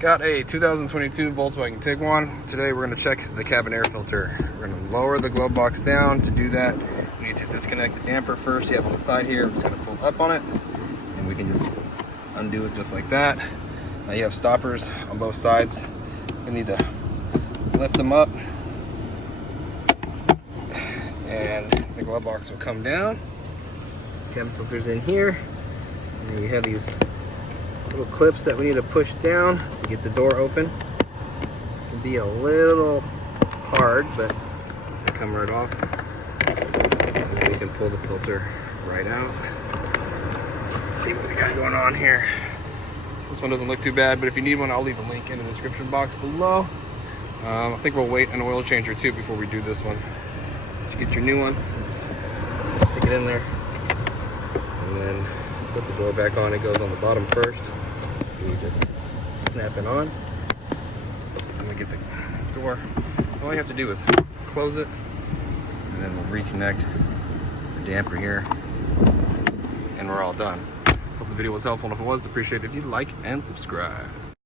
Got a 2022 Volkswagen Tiguan. Today we're going to check the cabin air filter. We're going to lower the glove box down. To do that, we need to disconnect the damper first. You have on the side here. I'm just going to pull up on it, and we can just undo it just like that. Now you have stoppers on both sides. You need to lift them up, and the glove box will come down. Cabin filter's in here, and we have these little clips that we need to push down to get the door open. It can be a little hard, but they come right off. And then we can pull the filter right out. Let's see what we got going on here. This one doesn't look too bad, but if you need one, I'll leave a link in the description box below. I think we'll wait an oil change or two before we do this one. If you get your new one, just stick it in there, and then put the door back on. It goes on the bottom first. You just snap it on, and we get the door. All you have to do is close it, and then we'll reconnect the damper here, and we're all done. Hope the video was helpful, and if it was, appreciate it if you like and subscribe.